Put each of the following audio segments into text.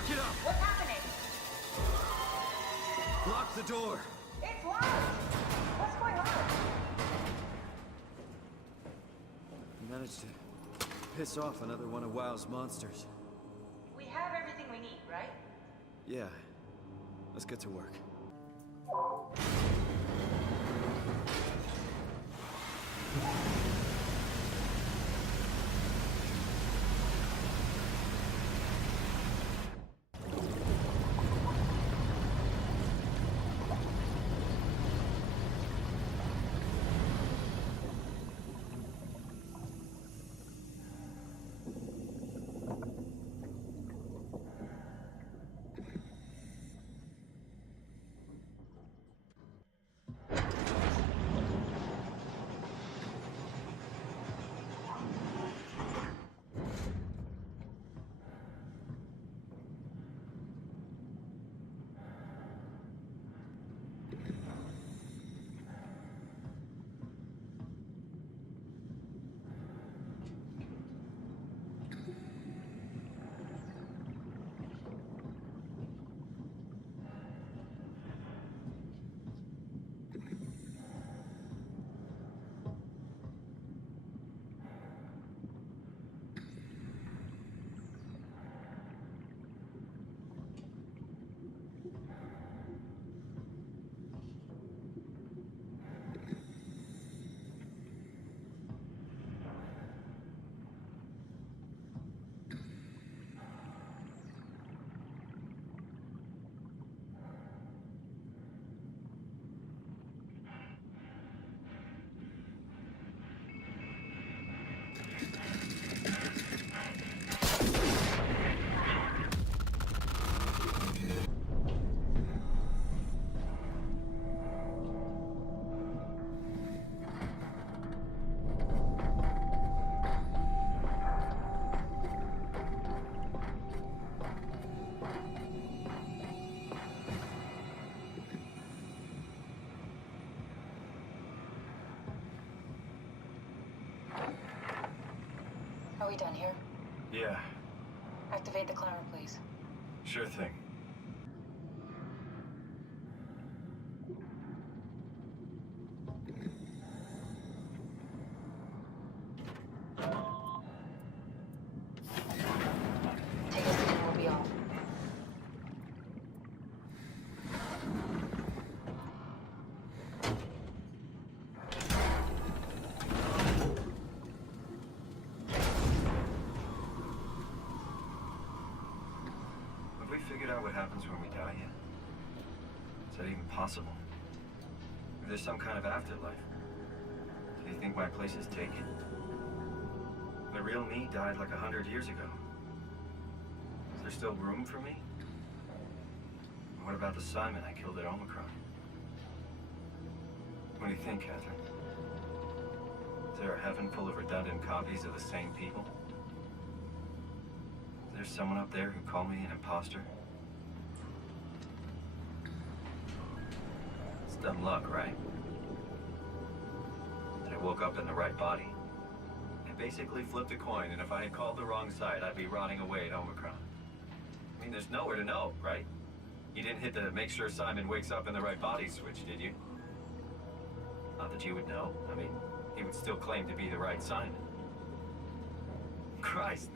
Lock it up! What's happening? Lock the door! It's locked! What's going on? Managed to piss off another one of WoW's monsters. We have everything we need, right? Yeah. Let's get to work. Are we done here? Yeah, Activate the climber, please. sure thing. Take a second, we'll be off. Have we figured out what happens when we die yet? Is that even possible? If there's some kind of afterlife, do you think my place is taken? The real me died like 100 years ago. Is there still room for me? And what about the Simon I killed at Omicron? What do you think, Catherine? Is there a heaven full of redundant copies of the same people? Is there someone up there who called me an imposter? It's dumb luck, right? That I woke up in the right body. I basically flipped a coin, and if I had called the wrong side, I'd be rotting away at Omicron. I mean, there's nowhere to know, right? You didn't hit the make sure Simon wakes up in the right body switch, did you? Not that you would know. I mean, he would still claim to be the right Simon. Christ.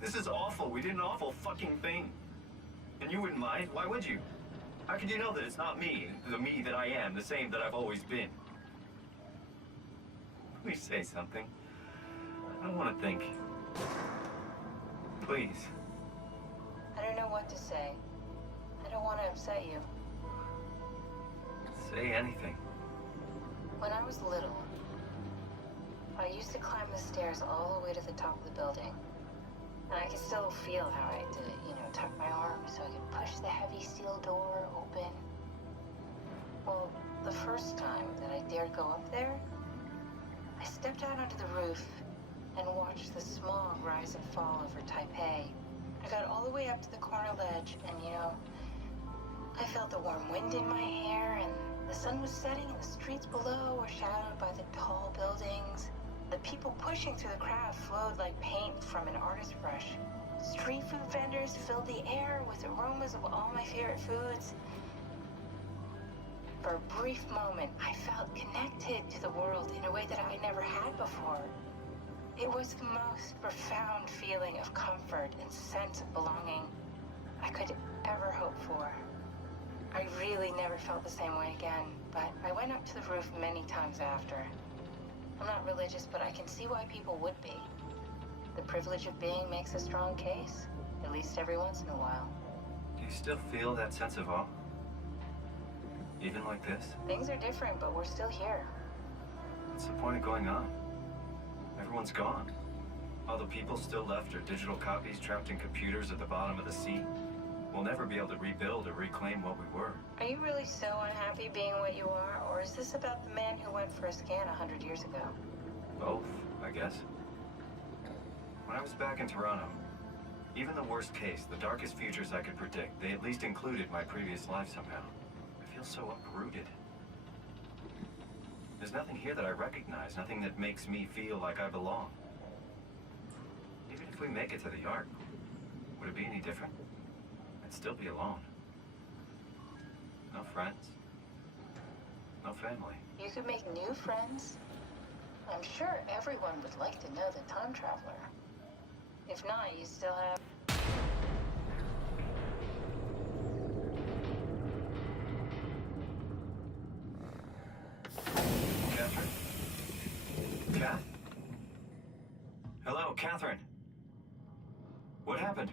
This is awful. We did an awful fucking thing. And you wouldn't mind? Why would you? How could you know that it's not me, the me that I am, the same that I've always been? Please say something. I don't want to think. Please. I don't know what to say. I don't want to upset you. Say anything. When I was little, I used to climb the stairs all the way to the top of the building. And I could still feel how I had to, tuck my arm so I could push the heavy steel door open. Well, the first time that I dared go up there, I stepped out onto the roof and watched the smog rise and fall over Taipei. I got all the way up to the corner ledge, and I felt the warm wind in my hair, and the sun was setting, and the streets below were shadowed by the tall buildings. The people pushing through the crowd flowed like paint from an artist's brush. Street food vendors filled the air with aromas of all my favorite foods. For a brief moment, I felt connected to the world in a way that I never had before. It was the most profound feeling of comfort and sense of belonging I could ever hope for. I really never felt the same way again, but I went up to the roof many times after. I'm not religious, but I can see why people would be. The privilege of being makes a strong case, at least every once in a while. Do you still feel that sense of awe? Even like this? Things are different, but we're still here. What's the point of going on? Everyone's gone. All the people still left are digital copies trapped in computers at the bottom of the sea. We'll never be able to rebuild or reclaim what we were. Are you really so unhappy being what you are, or is this about the man who went for a scan 100 years ago? Both, I guess. When I was back in Toronto, even the worst case, the darkest futures I could predict, they at least included my previous life somehow. I feel so uprooted. There's nothing here that I recognize, nothing that makes me feel like I belong. Even if we make it to the Ark, would it be any different? I'd still be alone. No friends. No family. You could make new friends. I'm sure everyone would like to know the time traveler. If not, you still have... Catherine? Kath? Hello, Catherine. What happened?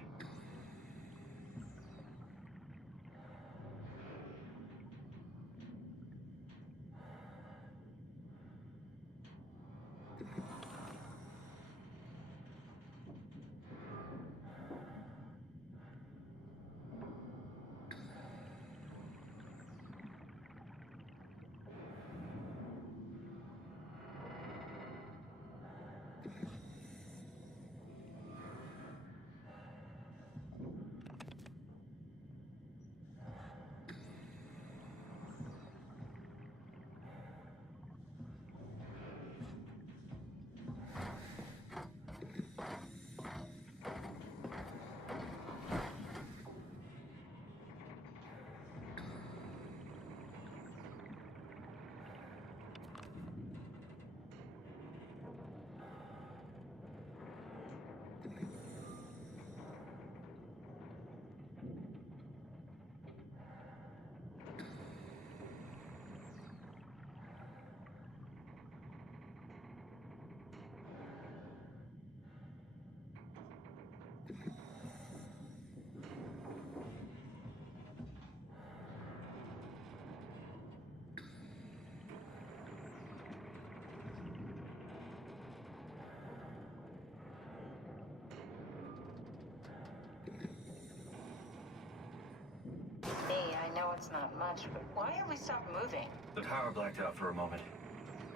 I know it's not much, but why have we stopped moving? The power blacked out for a moment.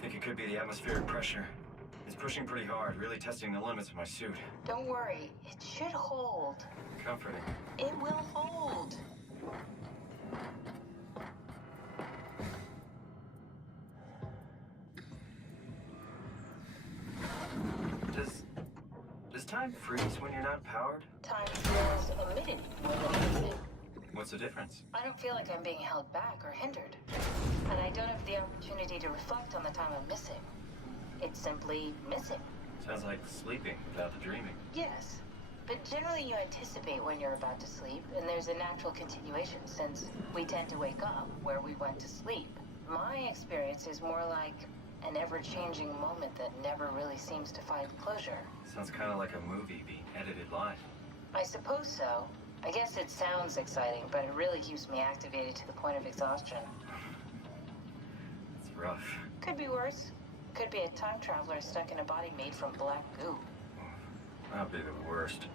Think it could be the atmospheric pressure. It's pushing pretty hard, really testing the limits of my suit. Don't worry, it should hold. Comforting. It will hold. Does time freeze when you're not powered? Time feels omitted more than anything. What's the difference? I don't feel like I'm being held back or hindered. And I don't have the opportunity to reflect on the time I'm missing. It's simply missing. Sounds like sleeping without the dreaming. Yes. But generally you anticipate when you're about to sleep, and there's a natural continuation since we tend to wake up where we went to sleep. My experience is more like an ever-changing moment that never really seems to find closure. Sounds kind of like a movie being edited live. I suppose so. I guess it sounds exciting, but it really keeps me activated to the point of exhaustion. It's rough. Could be worse. Could be a time traveler stuck in a body made from black goo. That'd be the worst.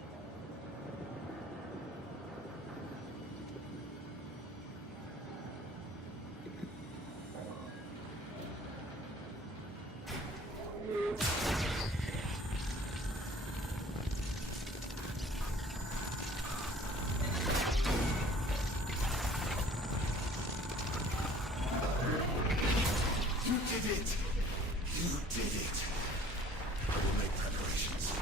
it. You did it. I will make preparations.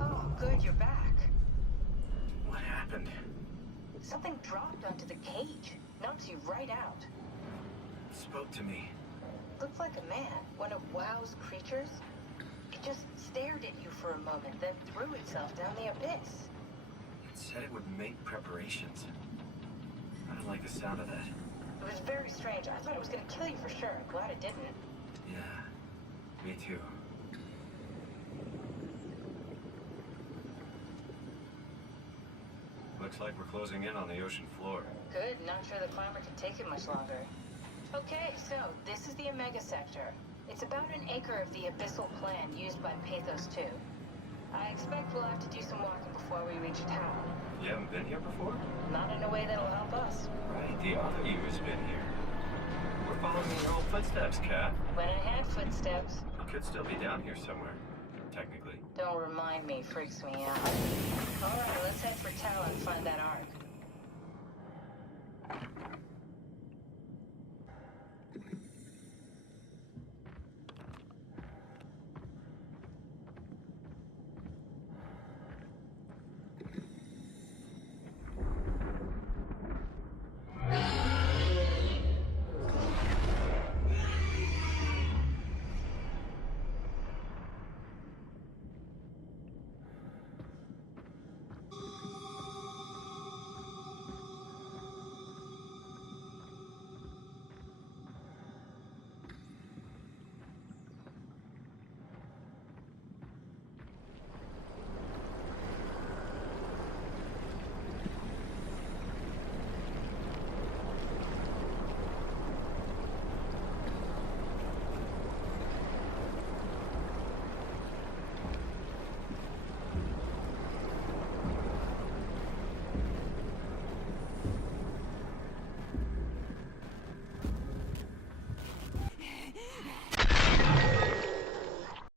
Oh, good, you're back. What happened? Something dropped onto the cage. Knocks you right out. Spoke to me. Looked like a man, one of WoW's creatures. It just stared at you for a moment, then threw itself down the abyss. It said it would make preparations. I don't like the sound of that. It was very strange. I thought it was gonna kill you for sure. I'm glad it didn't. Yeah, me too. Looks like we're closing in on the ocean floor. Good, not sure the climber can take it much longer. Okay, so this is the Omega Sector. It's about an acre of the abyssal plan used by Pathos 2. I expect we'll have to do some walking before we reach town. You haven't been here before? Not in a way that'll help us. Right, the other you has been here. We're following your old footsteps, Kat. When I had footsteps, You could still be down here somewhere, technically. don't remind me, freaks me out. Alright, let's head for Tal and find that ark.